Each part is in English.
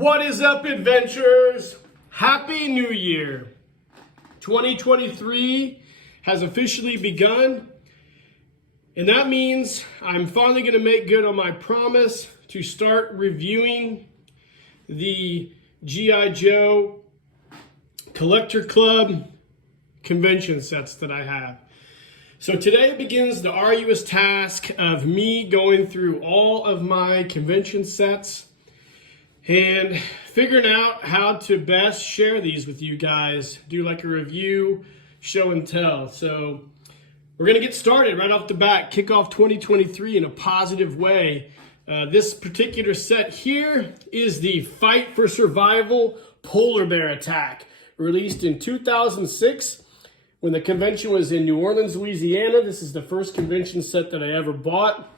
What is up, adventurers? Happy New Year. 2023 has officially begun, and that means I'm finally going to make good on my promise to start reviewing the G.I. Joe Collector Club convention sets that I have. So today begins the arduous task of me going through all of my convention sets and figuring out how to best share these with you guys, do like a review, show and tell. So we're going to get started right off the bat, kick off 2023 in a positive way. This particular set here is the Fight for Survival Polar Bear Attack, released in 2006 when the convention was in New Orleans, Louisiana. This is the first convention set that I ever bought.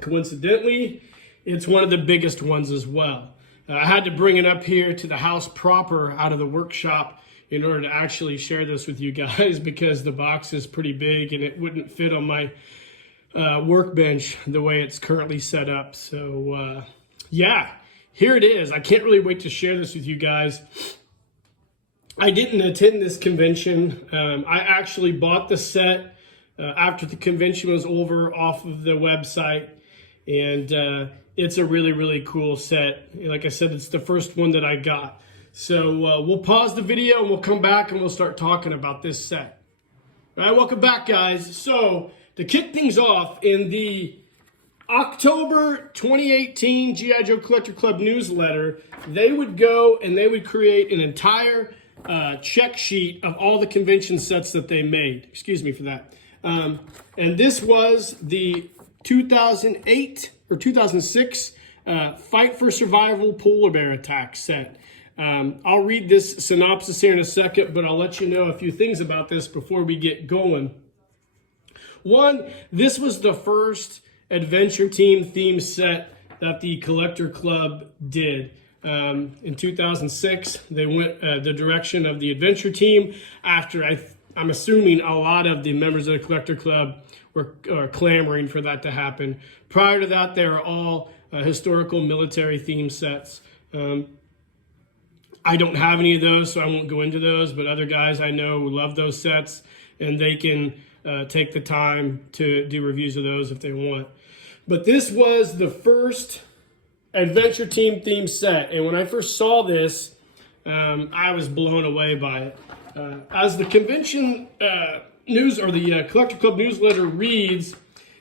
Coincidentally, it's one of the biggest ones as well. I had to bring it up here to the house proper out of the workshop in order to actually share this with you guys because the box is pretty big and it wouldn't fit on my workbench the way it's currently set up. So yeah, here it is. I can't really wait to share this with you guys. I didn't attend this convention. I actually bought the set after the convention was over off of the website, and it's a really, really cool set. Like I said, it's the first one that I got. So we'll pause the video and we'll come back and we'll start talking about this set. All right, welcome back, guys. So to kick things off, in the October 2018 G.I. Joe Collector Club newsletter, they would go and they would create an entire check sheet of all the convention sets that they made. Excuse me for that. And this was the 2008 or 2006 Fight for Survival Polar Bear Attack set. I'll read this synopsis here in a second, but I'll let you know a few things about this before we get going. One, this was the first Adventure Team theme set that the Collector Club did. In 2006, they went the direction of the Adventure Team after I'm assuming a lot of the members of the Collector Club were clamoring for that to happen. Prior to that, they were all historical military theme sets. I don't have any of those, so I won't go into those, but other guys I know love those sets, and they can take the time to do reviews of those if they want. But this was the first Adventure Team theme set, and when I first saw this, I was blown away by it. As the convention news or the Collector Club newsletter reads,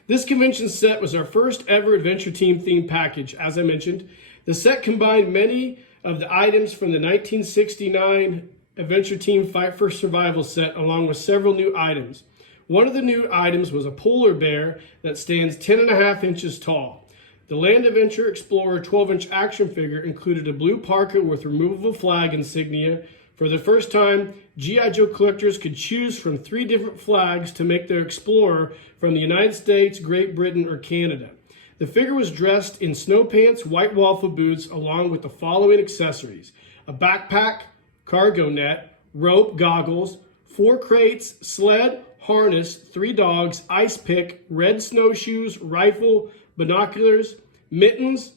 this convention set was our first ever Adventure Team theme package. As I mentioned, the set combined many of the items from the 1969 Adventure Team Fight for Survival set, along with several new items. One of the new items was a polar bear that stands 10.5 inches tall. The Land Adventure Explorer 12-inch action figure included a blue parka with removable flag insignia. For the first time, G.I. Joe collectors could choose from 3 different flags to make their Explorer from the United States, Great Britain, or Canada. The figure was dressed in snow pants, white waffle boots, along with the following accessories: a backpack, cargo net, rope, goggles, 4 crates, sled, harness, 3 dogs, ice pick, red snowshoes, rifle, binoculars, mittens,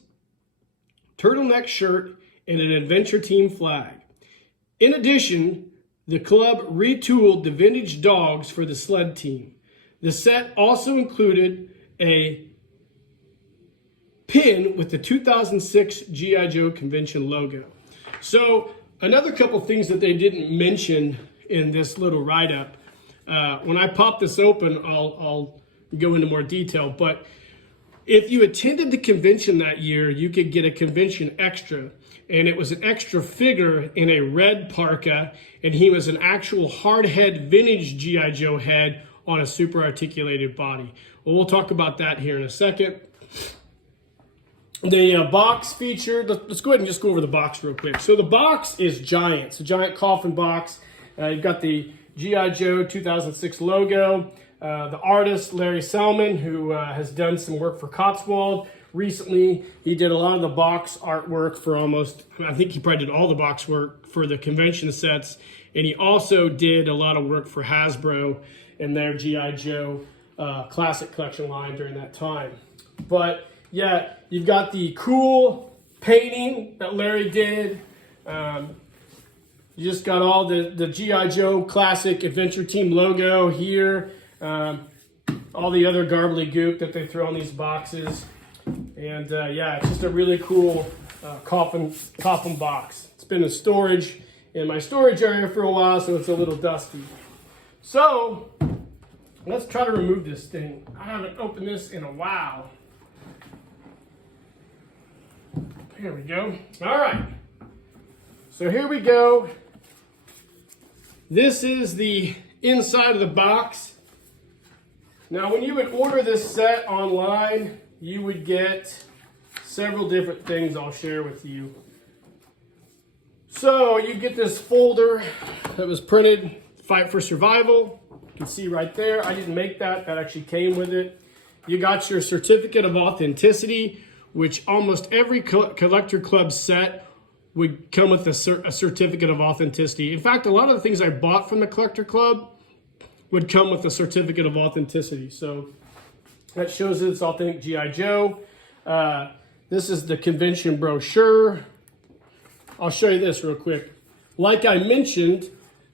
turtleneck shirt, and an Adventure Team flag. In addition, the club retooled the vintage dogs for the sled team. The set also included a pin with the 2006 G.I. Joe convention logo. So another couple things that they didn't mention in this little write-up, when I pop this open, I'll go into more detail, but if you attended the convention that year, you could get a convention extra, and it was an extra figure in a red parka, and he was an actual hard head vintage G.I. Joe head on a super articulated body. Well, we'll talk about that here in a second. The box featured, let's go ahead and just go over the box real quick. So the box is giant. It's a giant coffin box. You've got the G.I. Joe 2006 logo. The artist, Larry Selman, who has done some work for Cotswold. Recently, he did a lot of the box artwork for I think he probably did all the box work for the convention sets. And he also did a lot of work for Hasbro and their G.I. Joe classic collection line during that time. But yeah, you've got the cool painting that Larry did. You just got all the G.I. Joe Classic Adventure Team logo here. All the other gobbledygook that they throw on these boxes. And yeah, it's just a really cool coffin box. It's been in storage in my storage area for a while, so it's a little dusty. So let's try to remove this thing. I haven't opened this in a while. Here we go. All right. So here we go. This is the inside of the box. Now, when you would order this set online, you would get several different things I'll share with you. So you get this folder that was printed, Fight for Survival. You can see right there, I didn't make that. That actually came with it. You got your certificate of authenticity, which almost every collector club set would come with a certificate of authenticity. In fact, a lot of the things I bought from the collector club would come with a certificate of authenticity. So that shows that it's authentic G.I. Joe. This is the convention brochure. I'll show you this real quick. Like I mentioned,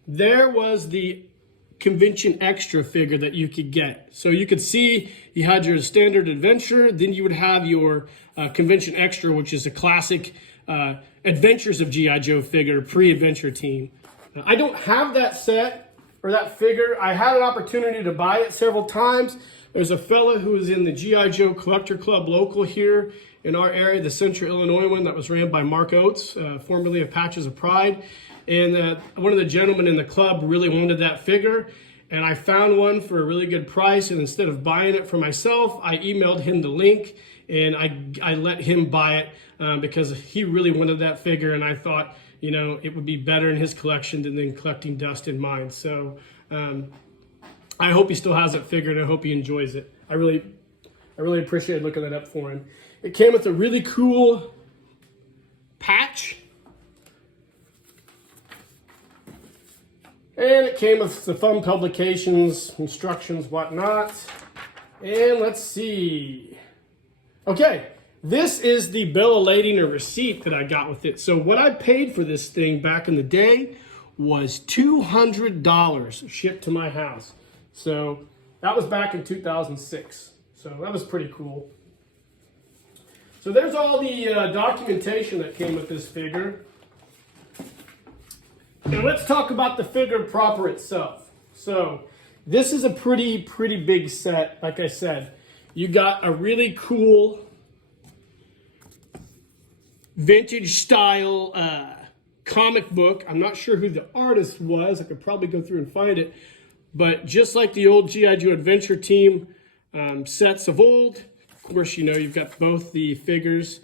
there was the convention extra figure that you could get. So you could see you had your standard adventure, then you would have your convention extra, which is a classic Adventures of G.I. Joe figure, pre-adventure team. Now, I don't have that set or that figure. I had an opportunity to buy it several times. There's a fella who is in the G.I. Joe Collector Club local here in our area, the Central Illinois one that was ran by Mark Oates, formerly of Patches of Pride. And one of the gentlemen in the club really wanted that figure. And I found one for a really good price. And instead of buying it for myself, I emailed him the link and I let him buy it because he really wanted that figure. And I thought, you know, it would be better in his collection than collecting dust in mine. So I hope he still has it figured, and I hope he enjoys it. I really appreciate looking that up for him. It came with a really cool patch. And it came with the fun publications, instructions, whatnot. And let's see. Okay, this is the bill of lading or receipt that I got with it. So what I paid for this thing back in the day was $200 shipped to my house. So that was back in 2006. So that was pretty cool. So there's all the documentation that came with this figure. Now let's talk about the figure proper itself. So this is a pretty big set. Like I said, you got a really cool vintage style comic book. I'm not sure who the artist was. I could probably go through and find it. But just like the old G.I. Joe Adventure Team sets of old, of course, you know, you've got both the figures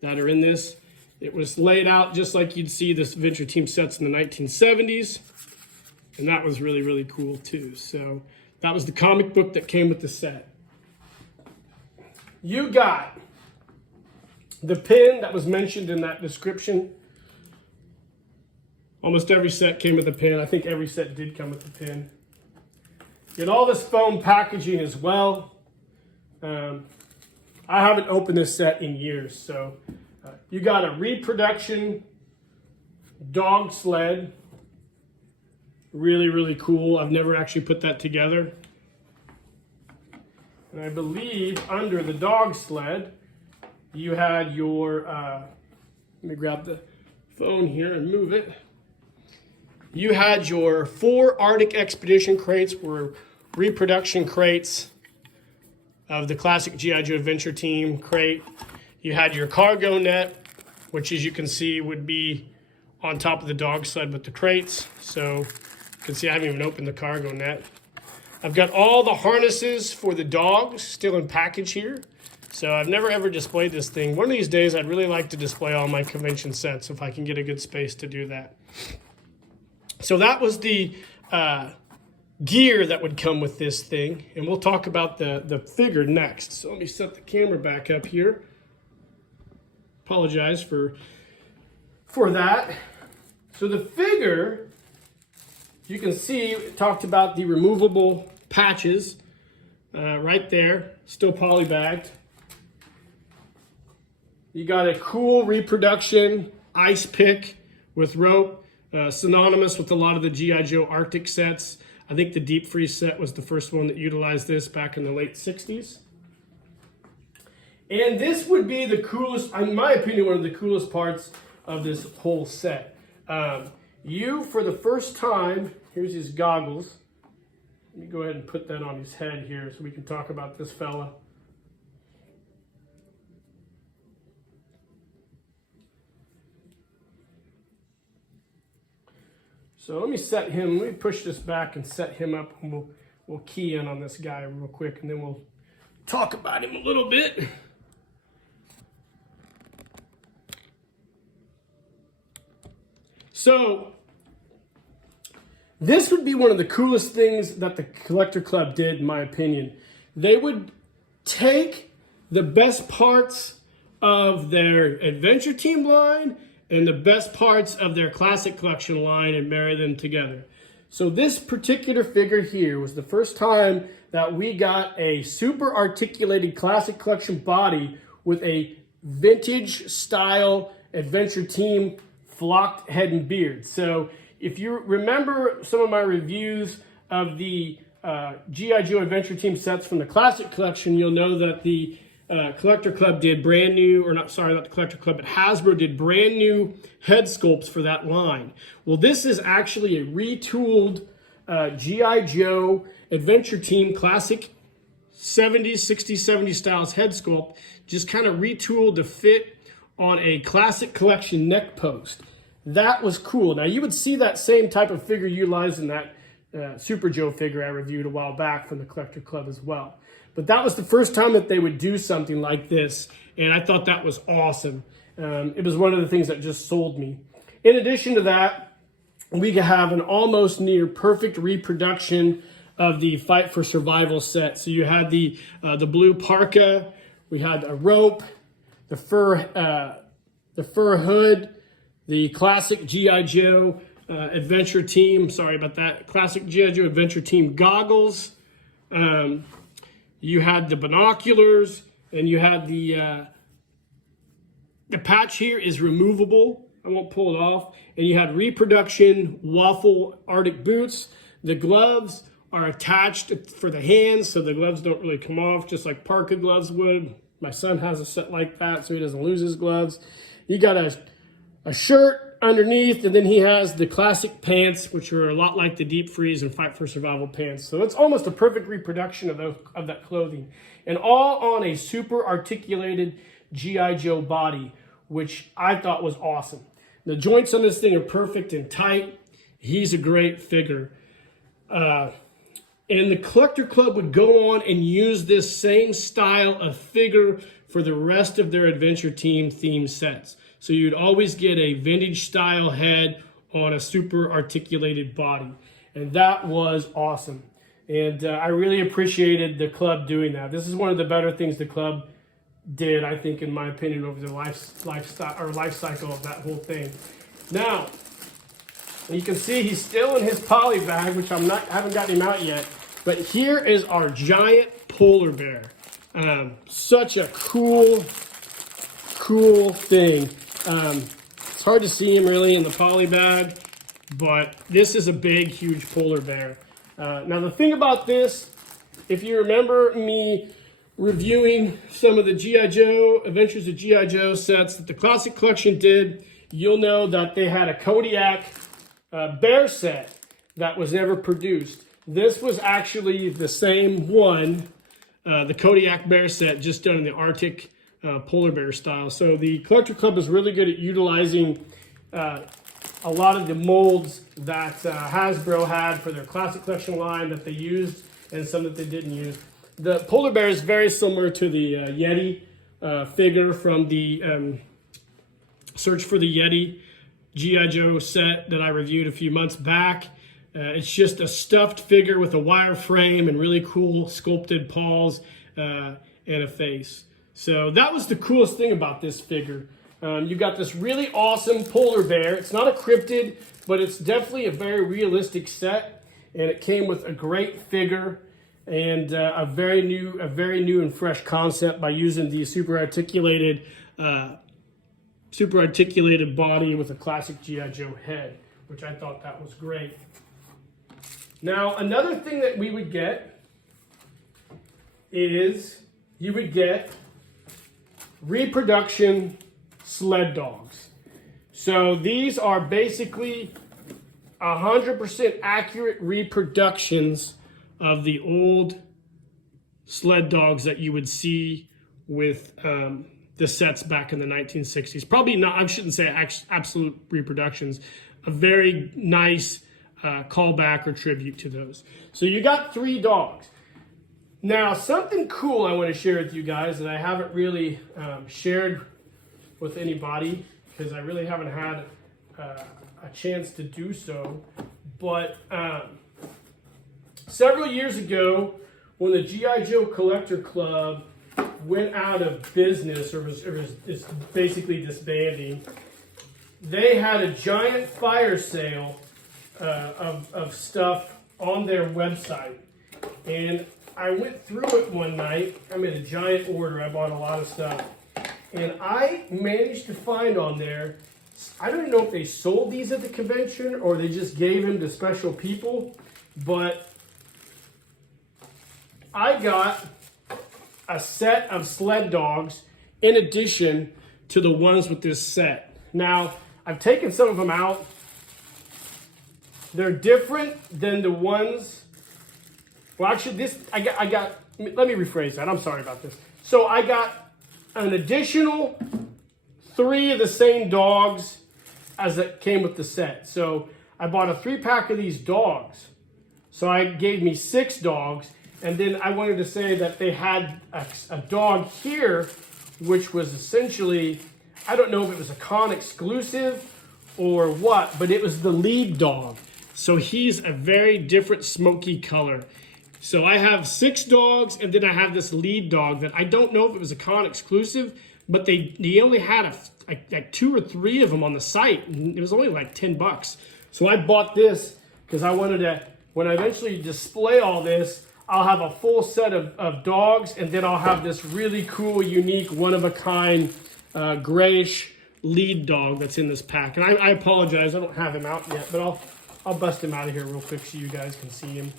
that are in this. It was laid out just like you'd see this Adventure Team sets in the 1970s. And that was really cool too. So that was the comic book that came with the set. You got the pin that was mentioned in that description. Almost every set came with a pin. I think every set did come with a pin. Get all this foam packaging as well. I haven't opened this set in years. So you got a reproduction dog sled. Really cool. I've never actually put that together. And I believe under the dog sled, you had your, let me grab the phone here and move it. You had your 4 Arctic Expedition crates, were reproduction crates of the classic G.I. Joe Adventure Team crate. You had your cargo net, which as you can see would be on top of the dog sled with the crates. So you can see I haven't even opened the cargo net. I've got all the harnesses for the dogs still in package here. So I've never ever displayed this thing. One of these days I'd really like to display all my convention sets if I can get a good space to do that. So that was the gear that would come with this thing. And we'll talk about the figure next. So let me set the camera back up here. Apologize for that. So the figure, you can see, it talked about the removable patches right there, still polybagged. You got a cool reproduction ice pick with rope, synonymous with a lot of the G.I. Joe Arctic sets. I think the deep freeze set was the first one that utilized this back in the late 60s. And this would be the coolest, in my opinion, one of the coolest parts of this whole set. For the first time, here's his goggles. Let me go ahead and put that on his head here so we can talk about this fella. So let me push this back and set him up, and we'll key in on this guy real quick, and then we'll talk about him a little bit. So this would be one of the coolest things that the Collector Club did, in my opinion. They would take the best parts of their Adventure Team line and the best parts of their Classic Collection line and marry them together. So this particular figure here was the first time that we got a super articulated Classic Collection body with a vintage style Adventure Team flocked head and beard. So if you remember some of my reviews of the G.I. Joe Adventure Team sets from the Classic Collection, you'll know that the Collector Club did brand new, or not the Collector Club, but Hasbro did brand new head sculpts for that line. Well, this is actually a retooled G.I. Joe Adventure Team Classic 70s, 60s, 70s styles head sculpt, just kind of retooled to fit on a Classic Collection neck post. That was cool. Now, you would see that same type of figure utilized in that Super Joe figure I reviewed a while back from the Collector Club as well. But that was the first time that they would do something like this, and I thought that was awesome. It was one of the things that just sold me. In addition to that, we have an almost near perfect reproduction of the Fight for Survival set. So you had the blue parka, we had a rope, the fur hood, the classic G.I. Joe Adventure Team, sorry about that, classic G.I. Joe Adventure Team goggles. You had the binoculars, and you had the patch here is removable. I won't pull it off. And you had reproduction waffle Arctic boots. The gloves are attached for the hands, so the gloves don't really come off, just like parka gloves would. My son has a set like that, so he doesn't lose his gloves. You got a shirt underneath, and then he has the classic pants, which are a lot like the Deep Freeze and Fight for Survival pants. So it's almost a perfect reproduction of that clothing. And all on a super articulated G.I. Joe body, which I thought was awesome. The joints on this thing are perfect and tight. He's a great figure. And the Collector Club would go on and use this same style of figure for the rest of their Adventure Team theme sets. So you'd always get a vintage style head on a super articulated body. And that was awesome. And I really appreciated the club doing that. This is one of the better things the club did, I think, in my opinion, over the life cycle of that whole thing. Now, you can see he's still in his poly bag, which haven't gotten him out yet. But here is our giant polar bear. Such a cool thing. It's hard to see him really in the poly bag, but this is a big, huge polar bear. Now the thing about this, if you remember me reviewing some of the G.I. Joe, Adventures of G.I. Joe sets that the Classic Collection did, you'll know that they had a Kodiak bear set that was never produced. This was actually the same one, the Kodiak bear set, just done in the Arctic polar bear style. So the Collector Club is really good at utilizing a lot of the molds that Hasbro had for their Classic Collection line that they used, and some that they didn't use. The polar bear is very similar to the Yeti figure from the Search for the Yeti G.I. Joe set that I reviewed a few months back. It's just a stuffed figure with a wire frame and really cool sculpted paws and a face. So that was the coolest thing about this figure. You got this really awesome polar bear. It's not a cryptid, but it's definitely a very realistic set. And it came with a great figure and a very new and fresh concept by using the super articulated super articulated body with a classic G.I. Joe head, which I thought that was great. Now, another thing that we would get is you would get reproduction sled dogs. So these are basically 100% accurate reproductions of the old sled dogs that you would see with the sets back in the 1960s. Probably not, I shouldn't say absolute reproductions, a very nice callback or tribute to those. So you got 3 dogs. Now, something cool I want to share with you guys that I haven't really shared with anybody, because I really haven't had a chance to do so. But several years ago, when the G.I. Joe Collector Club went out of business, or was basically disbanding, they had a giant fire sale of stuff on their website. And I went through it one night. I made a giant order. I bought a lot of stuff. And I managed to find on there, I don't know if they sold these at the convention or they just gave them to special people, but I got a set of sled dogs in addition to the ones with this set. Now, I've taken some of them out. They're different than the ones, well, actually, this, I got, let me rephrase that. I'm sorry about this. So I got an additional 3 of the same dogs as it came with the set. So I bought a 3-pack of these dogs. So I gave me 6 dogs. And then I wanted to say that they had a dog here, which was essentially, I don't know if it was a con exclusive or what, but it was the lead dog. So he's a very different smoky color. So I have 6 dogs, and then I have this lead dog that I don't know if it was a con exclusive, but they only had like 2 or 3 of them on the site, and it was only like $10. So I bought this because I wanted to, when I eventually display all this, I'll have a full set of dogs, and then I'll have this really cool, unique, one-of-a-kind grayish lead dog that's in this pack. And I apologize, I don't have him out yet, but I'll bust him out of here real quick so you guys can see him.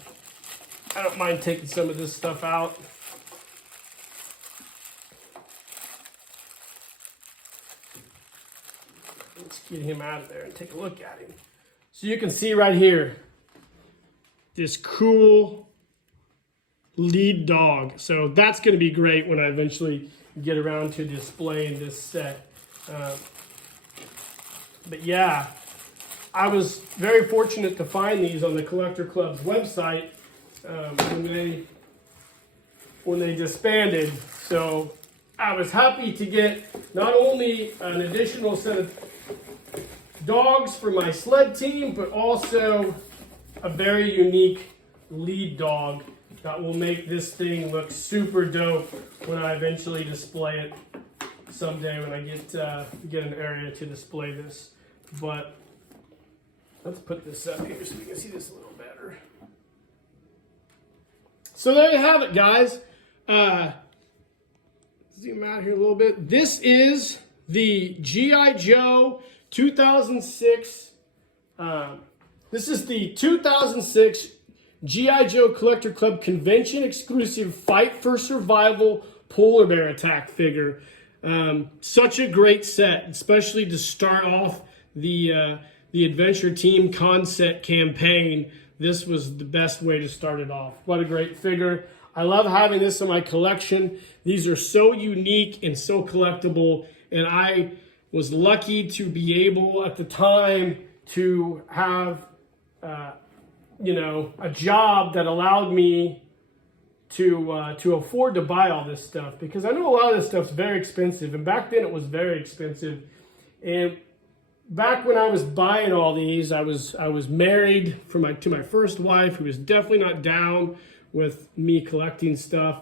I don't mind taking some of this stuff out. Let's get him out of there and take a look at him. So you can see right here, this cool lead dog. So that's going to be great when I eventually get around to displaying this set. But yeah, I was very fortunate to find these on the Collector Club's website when they disbanded. So I was happy to get not only an additional set of dogs for my sled team, but also a very unique lead dog that will make this thing look super dope when I eventually display it someday when I get an area to display this. But let's put this up here so we can see this a little better. So there you have it, guys. Zoom out here a little bit. This is the G.I. Joe 2006. This is the 2006 G.I. Joe Collector Club Convention exclusive Fight for Survival Polar Bear Attack figure. Such a great set, especially to start off the Adventure Team concept campaign. This was the best way to start it off. What a great figure. I love having this in my collection. These are so unique and so collectible, and I was lucky to be able at the time to have a job that allowed me to afford to buy all this stuff, because I know a lot of this stuff's very expensive, and back then it was very expensive. And back when I was buying all these, I was married to my first wife, who was definitely not down with me collecting stuff.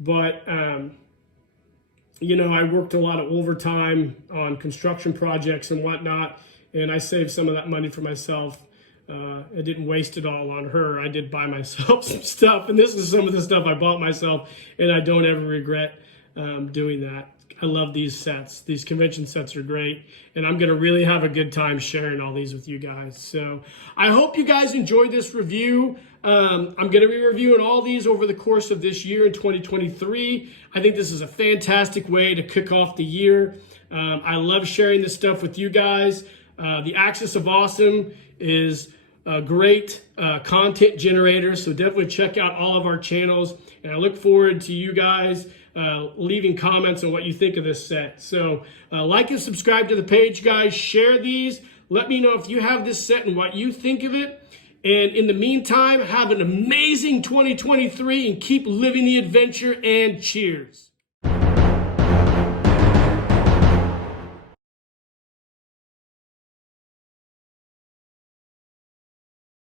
But I worked a lot of overtime on construction projects and whatnot, and I saved some of that money for myself. I didn't waste it all on her. I did buy myself some stuff, and this is some of the stuff I bought myself, and I don't ever regret doing that. I love these sets. These convention sets are great, and I'm going to really have a good time sharing all these with you guys. So I hope you guys enjoyed this review. I'm going to be reviewing all these over the course of this year in 2023. I think this is a fantastic way to kick off the year. I love sharing this stuff with you guys. The Axis of Awesome is a great content generator, so definitely check out all of our channels, and I look forward to you guys leaving comments on what you think of this set. So like and subscribe to the page, guys. Share these. Let me know if you have this set and what you think of it. And in the meantime, have an amazing 2023 and keep living the adventure, and cheers.